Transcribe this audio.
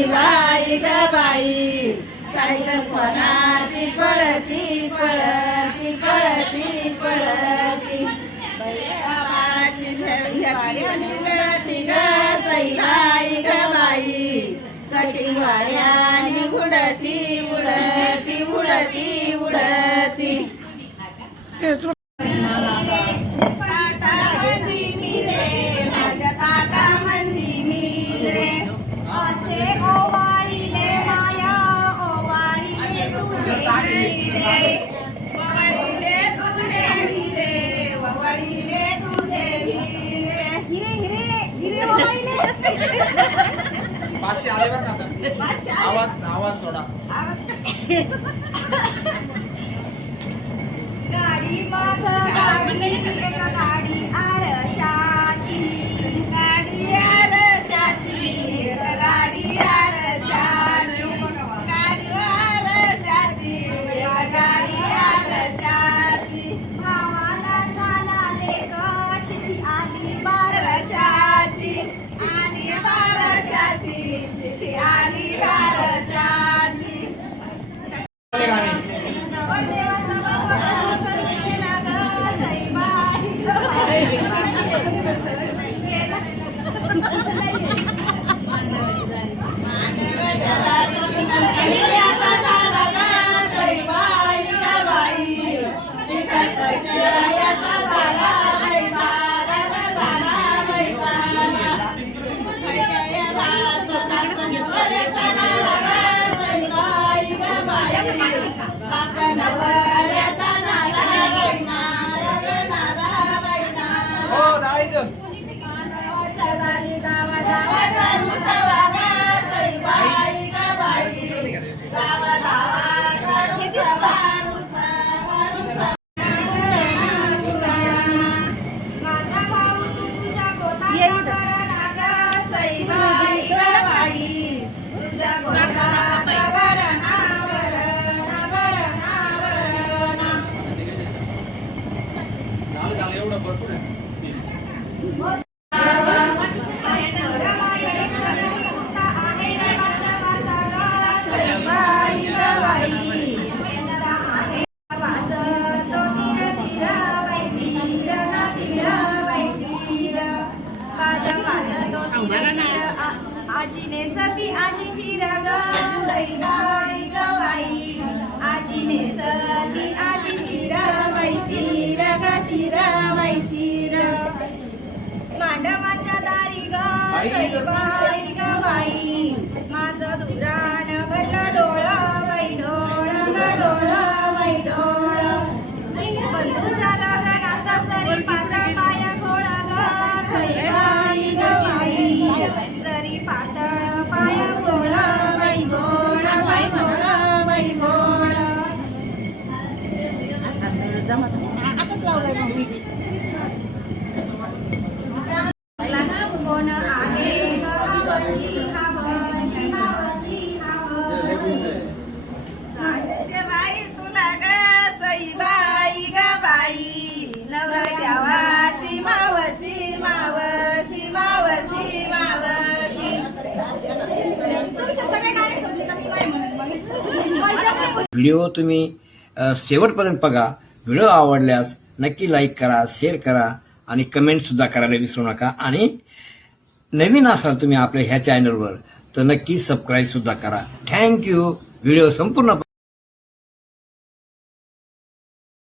सईबाई ग बाई. सायकल कोणाची पळती पळती पळती पळती. बाळाची गळती ग सईबाई ग बाई. कटिंग वाऱ्याने उडती उडती उडती उडती असे ओवाळीले माया ओवाळीले तुझे रे वळीले तुझे हिरे वळीले तुझे हिरे हिरे हिरे हिरे ओवाळीले. पाचशे आले बरं का आता? आवाज आवाज थोडा गाडी माग Jesse. Yeah. आजीने सती आजीची रग सैबाई गवाई. बाई ग बाई माझा दुरान भरला डोळा बाई डोळा ग डोळा बाई डोळा बंधूच्या लग्नात जरी पातळ पाया घोळ ग सई बाई ग बाई जरी पातळ पाया घोळ बाई घोळ बाई घोळ बाई घोळ कोण व्हिडिओ हो तुम्ही. शेवटपर्यंत बघा. व्हिडिओ आवडल्यास नक्की लाईक करा शेअर करा आणि कमेंट सुद्धा करायला विसरू नका. आणि नवीन असाल तुम्ही आपल्या ह्या चॅनलवर तर नक्की सबस्क्राईब सुद्धा करा. थँक्यू व्हिडिओ संपूर्ण